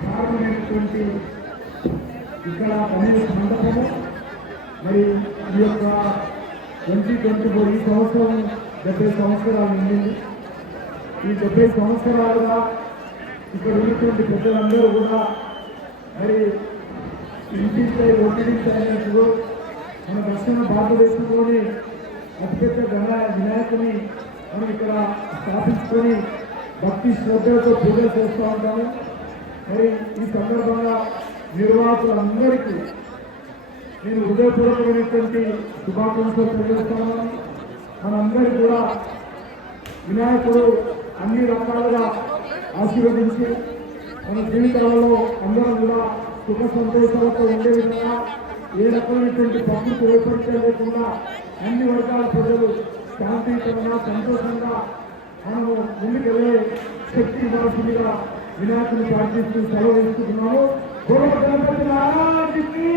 ప్రారంభమైనటువంటి ఇక్కడ గణేష్ మండపము మరి ఈ యొక్క 2024 ఈ సంవత్సరం 70 సంవత్సరాలు నిండింది. ఈ 70 సంవత్సరాలుగా ఇక్కడ ఉన్నటువంటి పెద్దలందరూ కూడా మరి ఇంటిపై ఒత్తిడిస్తూ మన దక్షిణ భారతదేశంలోని అతిపెద్ద వినాయకుని మనం ఇక్కడ స్థాపించుకొని భక్తి శ్రద్ధలతో పూజలు చేస్తూ ఉంటాము. మరి ఈ సందర్భంగా నిర్వాహకులందరికీ నేను హృదయపూర్వకమైనటువంటి శుభాకాంక్షలు తెలియజేస్తాను. మనందరికీ కూడా వినాయకుడు అన్ని రకాలుగా ఆశీర్వదించి మన జీవితాలలో అందరం కూడా సుఖ సంతోషాలతో ఉండే విధంగా ఏ రకమైనటువంటి ప్రకృతి ఏర్పరిచయం లేకుండా అన్ని వర్గాల ప్రజలు శాంతియుతంగా సంతోషంగా మనము ముందుకెళ్ళే శక్తి ఇవ్వాల్సిందిగా వినాయకుని ప్రార్థిస్తూ సెలవు వేసుకుంటున్నాము. గణపతి మహారాజుకి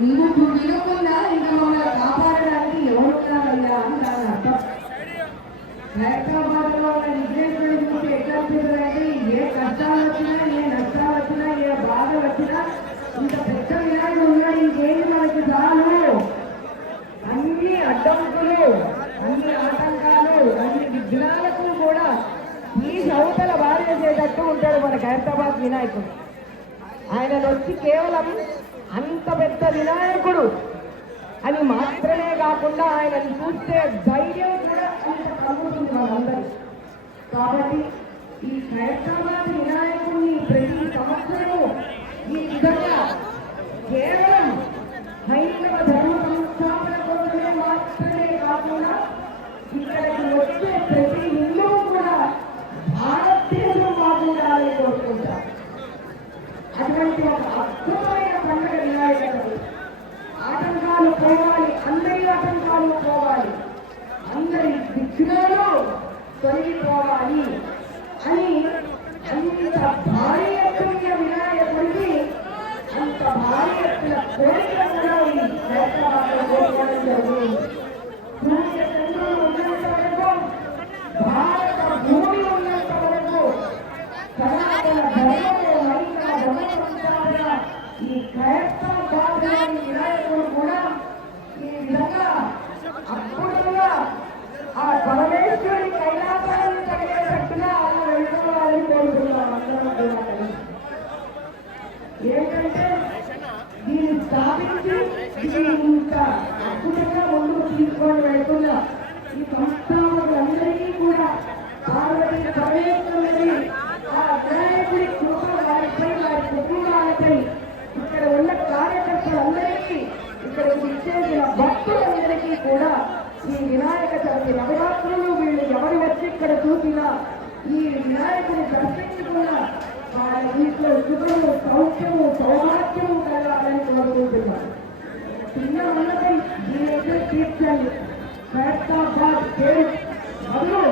నీవు వినకుండా ఇంకా మమ్మల్ని కాపాడడానికి ఎవరున్నారయ్యా అని దాని అర్థం. హైదరాబాద్లో విజయపడి చూసి ఎట్లా అనిపిస్తుందంటే ఏ కష్టాలు వచ్చినా, ఏ నష్టాలు వచ్చినా, ఏ బాధలు వచ్చినా ఇంత పెద్ద వినాయకుడు ఉన్నాడు, ఇంకేంటి మనకి చాలు. అన్ని అడ్డంకులు, అన్ని ఆటంకాలు, అన్ని విఘ్నాలకు కూడా ఈ సౌతల భార్య చేసేటట్టు ఉంటాడు మనకి హైదరాబాద్ వినాయకుడు. ఆయన వచ్చి కేవలం అంత పెద్ద వినాయకుడు అని మాత్రమే కాకుండా ఆయనను చూస్తే ధైర్యం కూడా అంత కలుగుతుంది మనందరికీ. కాబట్టి ఈ హైదరాబాద్ వినాయకుడిని ప్రతి సంవత్సరము ఈ విధంగా కేవలం హైందవ ధర్మ సంస్థాపన కోసమే మాత్రమే కాకుండా ఇక్కడికి వచ్చే ప్రతి హిందువు కూడా భారతదేశం బాగుండాలని కోరుకుంటారు. అటువంటి ఒక అద్భుతమైన పండుగ వినాయక చవితి. ఆటంకాలు పోవాలి, అందరి ఆటంకాలు పోవాలి, అందరి విఘ్నాలు తొలగిపోవాలి అని అంత భారీ ఎత్తున వినాయకుడికి అంత భారీ ఎత్తున కోరిక కూడా ఈ హైదరాబాద్లో కోరుకోవడం జరిగింది. సూర్య చంద్రులు ఉన్నంత వరకు, భారత భూమి ఉన్నంత వరకు సనాతన ధర్మము ఈ హైదరాబాద్ వినాయకుడు కూడా ఈ విధంగా అద్భుతంగా ఆ పరమేశ్వరుడి కైలాసాన్ని తగిలేటట్టుగా ఆయన వెళ్ళిపోవాలని కోరుతున్నాం అందరం కూడా. ఏంటంటే దీన్ని స్థాపించి ఇంత అద్భుతంగా ముందుకు తీసుకొని వెళ్తున్నా ఈ సంస్థానాలందరికీ కూడా పార్వతి పరమేశ్వరుడి ఆ వినాయకుడి కృప వారిపై, వారి కుటుంబాలపై, ఇక్కడ ఉన్న కార్యకర్తలందరికీ, ఇక్కడ ఇచ్చేసిన భక్తులందరికీ కూడా ఈ వినాయక చవితి నవరాత్రులు వీళ్ళు ఎవరు వచ్చి ఇక్కడ చూసినా ఈ వినాయకుని దర్శించుకున్నా వారి ఇంట్లో సుఖము, సౌఖ్యము, సౌభాగ్యము కలగాలని కోరుకుంటున్నారు. చిన్న ఉన్నపై దీనైతే తీర్చండి. హైదరాబాద్ పేరు అందులో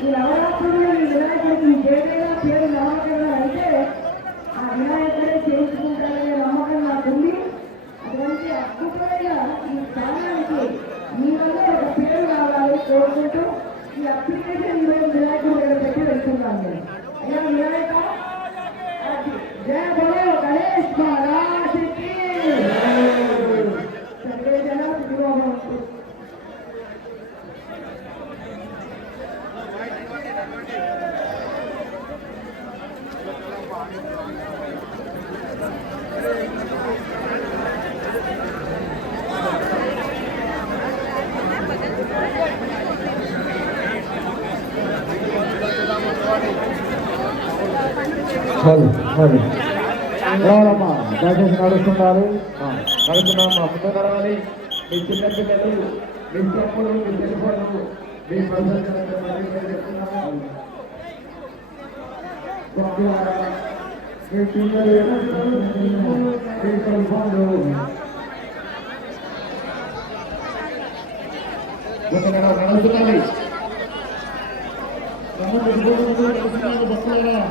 ఈ నవరాత్రులు ఈ వినాయకుడికి ఏదైనా పేరు నామకరణ అయితే ఆ వినాయకుడే చేసుకుంటారనే నమ్మకం నాకుంది. అటువంటి అద్భుతమైన ఈ స్థానానికి మీ వల్ల ఒక పేరు రావాలని కోరుకుంటూ ఈ అప్లికేషన్ ఈరోజు వినాయకుడు దగ్గర పెట్టి వెళ్తున్నాను. అయ్యా వినాయక జయ బలో గణేష్ మహారాజ్కి సర్వే జన రావాలమ్మా దయచేసి నడుస్తున్నారు నడుస్తున్నామమ్మా ముందు నడవాలి మీ చిన్న పిల్లలు మీ చెప్పులు మీ తెలుపులు మీ చెప్తున్నాము మీ పిల్లలు మీ తెలుపులు నడుస్తున్నాయి బస్సులైనా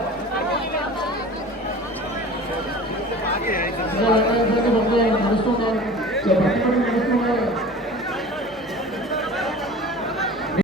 నడుస్తున్నారు